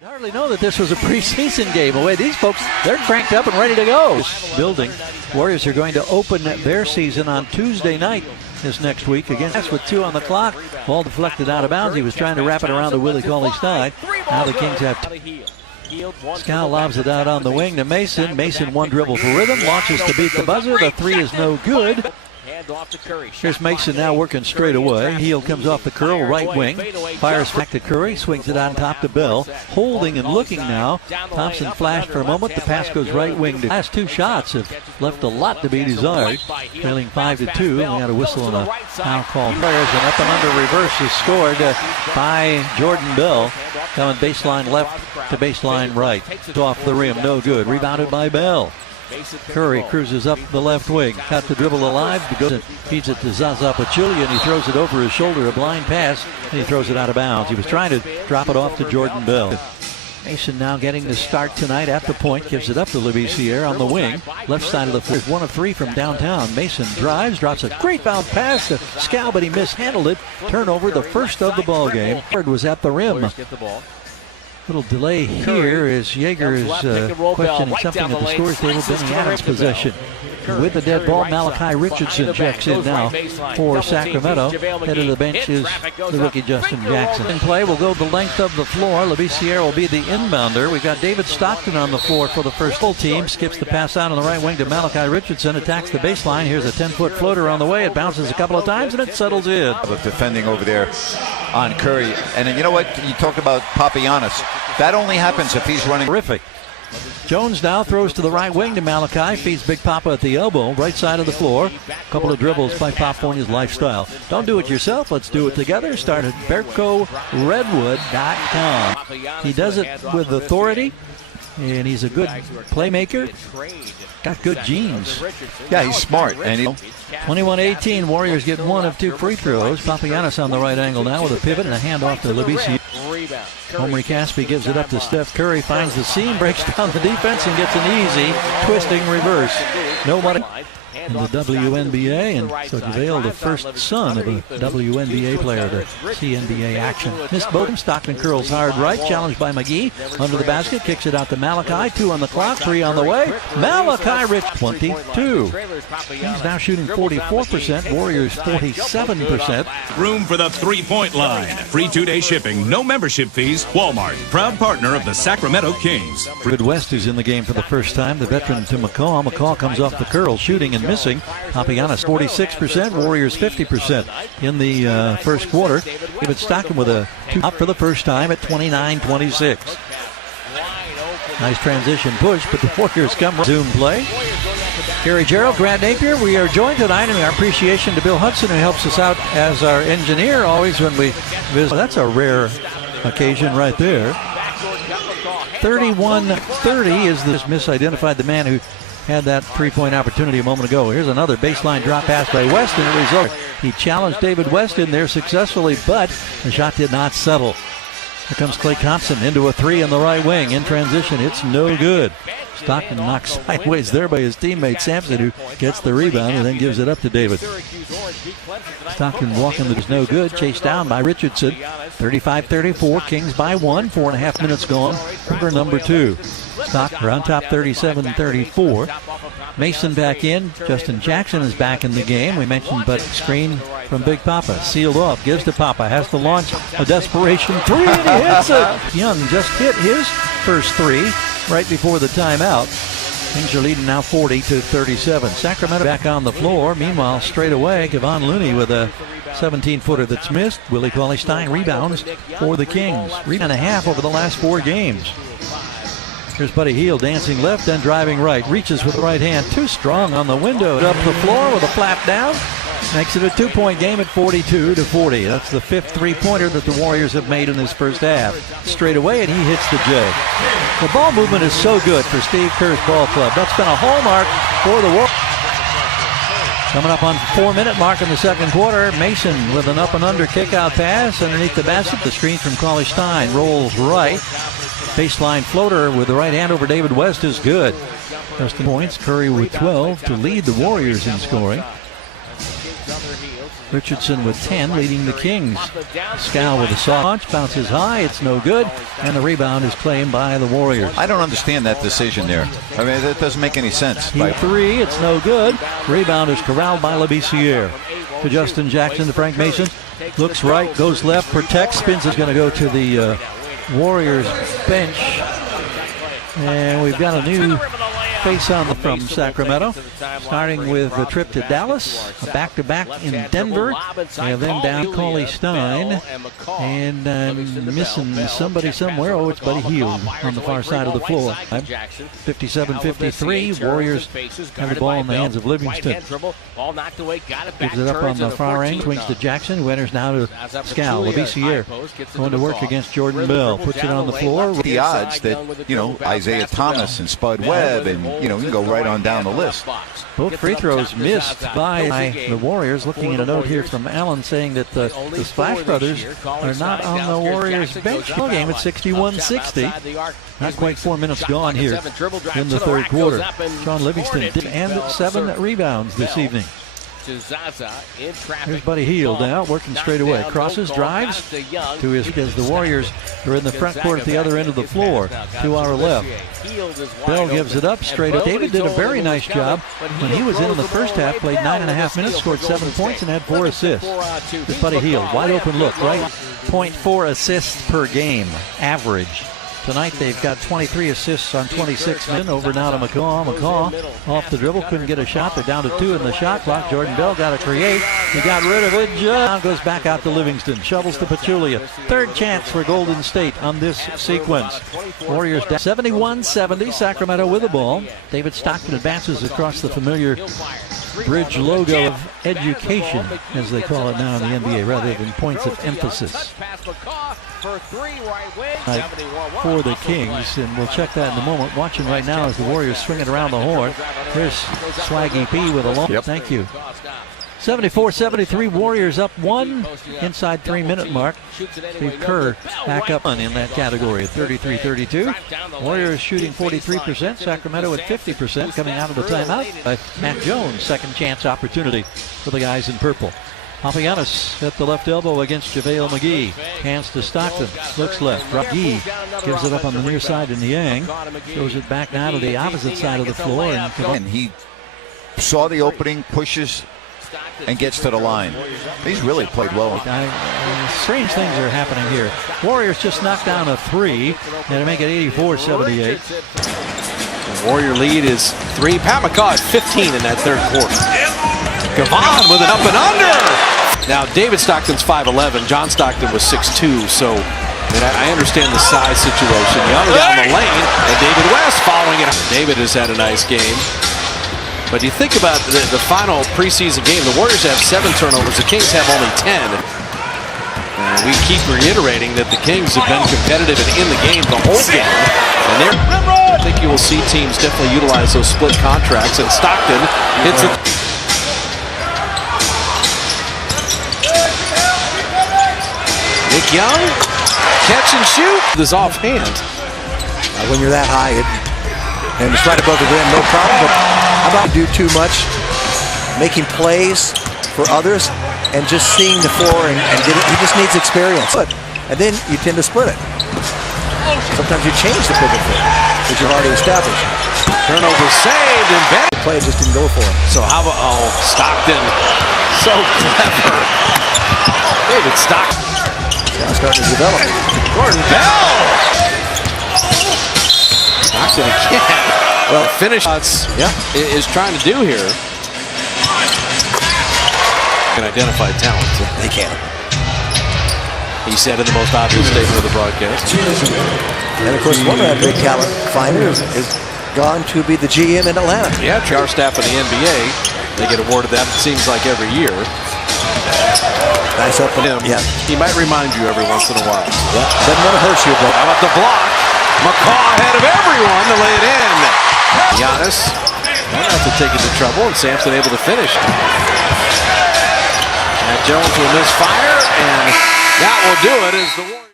You'd hardly know that this was a preseason game. Away, these folks, they're cranked up and ready to go. Building, Warriors are going to open their season on Tuesday night this next week again. That's with 2 on the clock. Ball deflected out of bounds. He was trying to wrap it around to Willie Cauley-Stein. Now the Kings have Scal lobs it out on the wing to Mason. Mason one dribble for rhythm, launches to beat the buzzer. The three is no good. Here's Mason now working straight away. Heel comes off the curl, right wing. Fires back to Curry, swings it on top to Bell. Holding and looking now. Thompson flashed for a moment. The pass goes right wing. The last 2 shots have left a lot to be desired. Trailing 5-2. We had a whistle and a foul call. Players and up and under reverse is scored by Jordan Bell. Coming baseline left to baseline right. Off the rim, no good. Rebounded by Bell. Curry cruises up the left wing. Got the dribble alive. Goes and feeds it to Zaza Pachulia, and he throws it over his shoulder. A blind pass, and he throws it out of bounds. He was trying to drop it off to Jordan Bell. Mason now getting the start tonight at the point. Gives it up to Labissiere on the wing. Left side of the floor. 1 of 3 from downtown. Mason drives, drops a great bounce pass to Scal, but he mishandled it. Turnover, the first of the ball game. Third was at the rim. Little delay here as Yeager is questioning something at the scores table. Benny Adams' possession. With the dead ball, Malachi Richardson checks in now for Sacramento. Head of the bench is the rookie Justin Jackson. In play will go the length of the floor. Labissiere will be the inbounder. We've got David Stockton on the floor for the first full team. Skips the pass out on the right wing to Malachi Richardson. Attacks the baseline. Here's a 10-foot floater on the way. It bounces a couple of times and it settles in. Defending over there on Curry. And you know what? You talked about Papagiannis. That only happens if he's running. Terrific. Jones now throws to the right wing to Malachi. Feeds Big Papa at the elbow, right side of the floor. Couple of dribbles by Popcornia's lifestyle. Don't do it yourself. Let's do it together. Start at BercoRedwood.com. He does it with authority, and he's a good playmaker. Got good genes. Yeah, he's smart. And 21-18. Warriors get 1 of 2 free throws. Papagiannis on the right angle now with a pivot and a handoff to Labissiere. Omri Caspi gives it up to Steph Curry. Finds the seam, breaks down the defense, and gets an easy twisting reverse. Nobody in the WNBA, and so JaVale, the first son of a WNBA player to see NBA action. Missed both. Stockton curls hard right, challenged by McGee. Under the basket, kicks it out to Malachi. 2 on the clock, 3 on the way. Malachi Rich, 22. He's now shooting 44%, Warriors 47%. Room for the three-point line. Free 2-day shipping, no membership fees. Walmart, proud partner of the Sacramento Kings. David West is in the game for the first time, the veteran to McCaw. McCaw comes off the curl, shooting and missing. Papagiannis 46%, Warriors 50% in the first quarter. David Stockton with a 2 up for the first time at 29-26. Nice transition push, but the Warriors come. Zoom play. Gary Gerald, Grant Napier. We are joined tonight in our appreciation to Bill Hudson, who helps us out as our engineer always when we visit. That's a rare occasion right there. 31-30 is this misidentified the man who had that 3-point opportunity a moment ago. Here's another baseline drop pass by West, and the result, he challenged David West in there successfully, but the shot did not settle. Here comes Klay Thompson into a 3 in the right wing. In transition, it's no good. Stockton knocked sideways there by his teammate Sampson, who gets the rebound and then gives it up to David. Stockton walking is no good. Chased down by Richardson. 35-34. Kings by 1. 4.5 minutes gone. Quarter number 2. Stockton on top 37-34. Mason back in. Justin Jackson is back in the game. We mentioned, but screen from Big Papa. Sealed off. Gives to Papa. Has to launch a desperation 3, and he hits it. Young just hit his first 3 right before the timeout. Kings are leading now 40-37. Sacramento back on the floor. Meanwhile, straight away, Kevon Looney with a 17-footer that's missed. Willie Cauley-Stein rebounds for the Kings. 3.5 over the last 4 games. Here's Buddy Hield dancing left and driving right. Reaches with the right hand. Too strong on the window. Up the floor with a flap down. Makes it a 2-point game at 42-40. That's the 5th 3-pointer that the Warriors have made in this first half. Straight away, and he hits the J. The ball movement is so good for Steve Kerr's ball club. That's been a hallmark for the Warriors. Coming up on 4-minute mark in the second quarter. Mason with an up and under kick-out pass underneath the basket. The screen from Cauley-Stein rolls right. Baseline floater with the right hand over David West is good. Just points. Curry with 12 to lead the Warriors in scoring. Richardson with 10, leading the Kings. Scal with a soft launch, bounces high, it's no good, and the rebound is claimed by the Warriors. I don't understand that decision there. I mean, that doesn't make any sense. He 3, it's no good. Rebound is corralled by Labissiere. To Justin Jackson, to Frank Mason. Looks right, goes left, protects, spins. Is going to go to the Warriors bench. And we've got a new face on from Sacramento, starting with a trip to Dallas, a back-to-back in Denver, and then down Cauley-Stein, and missing somebody somewhere. Oh, it's Buddy Hield on the far side of the floor. 57-53, Warriors have the ball in the hands of Livingston. Gives it up on the far end, swings to Jackson, who enters now to Scal. Labissiere going to work against Jordan Bell, puts it on the floor. The odds that, Isaiah Thomas and Spud Webb and, you can go right on down the list. Both free throws missed by the Warriors. Looking at a note here from Allen saying that the Splash Brothers are not on the Warriors bench. The game at 61-60. Not quite 4 minutes gone here in the third quarter. Sean Livingston did and 7 rebounds this evening. Here's Buddy Hield now, working straight away. Crosses, drives to his, as the Warriors are in the front court at the other end of the floor, to our left. Bell gives it up straight up. David did a very nice job when he was in the first half, played 9.5 minutes, scored 7 points, and had 4 assists. With Buddy Hield, wide open look, right? 0.4 assists per game, average. Tonight they've got 23 assists on 26 men. Over now to McCaw. McCaw off the dribble, couldn't get a shot. They're down to 2 in the shot clock. Jordan Bell got to create. He got rid of it. Now goes back out to Livingston. Shovels to Pachulia. Third chance for Golden State on this sequence. Warriors down 71-70. Sacramento with the ball. David Stockton advances across the familiar bridge logo of education, as they call it now in the NBA, rather than points of emphasis. For the Kings, and we'll check that in a moment. Watching right now as the Warriors swing it around the horn. There's Swaggy P with a long. Yep. Thank you. 74-73, Warriors up 1 inside 3-minute mark. Steve Kerr back up in that category at 33-32. Warriors shooting 43%, Sacramento at 50% coming out of the timeout. Matt Jones, second chance opportunity for the guys in purple. Papagiannis at the left elbow against JaVale McGee. Hands to Stockton. Looks left. McGee gives it up on the near side to Niang. Throws it back now to the opposite side of the floor. And he saw the opening, pushes, and gets to the line. He's really played well. Strange things are happening here. Warriors just knocked down a 3 and to make it 84-78. The Warrior lead is 3. Pat McCaw at 15 in that third quarter. Gavon with an up and under. Now David Stockton's 5'11". John Stockton was 6'2", so I understand the size situation. Young down the lane, and David West following it. David has had a nice game. But you think about the final preseason game, the Warriors have 7 turnovers, the Kings have only 10. And we keep reiterating that the Kings have been competitive and in the game the whole game. And I think you will see teams definitely utilize those split contracts, and Stockton hits it. Nick Young, catch and shoot. This offhand. When you're that high, and it's right above the rim, no problem. But how about do too much, making plays for others, and just seeing the floor and get it. He just needs experience. And then you tend to split it. Sometimes you change the pivot foot, which you've already established. Turnover saved, and Ben. The play just didn't go for him. So how about Stockton? So clever. David Stockton. Now starting to develop. Jordan Bell. Stockton again. Well, finish is trying to do here. Can identify talent. They can. He said in the most obvious statement of the broadcast. And of course, one of that big talent finder is gone to be the GM in Atlanta. Yeah, our staff in the NBA, they get awarded that, it seems like, every year. Nice up and him. Yeah. He might remind you every once in a while. Yeah. Doesn't want to hurt you, but how about the block? McCaw ahead of everyone to lay it in. Giannis don't have to take it to trouble, and Sampson able to finish. Matt Jones will misfire, and that will do it as the Warriors.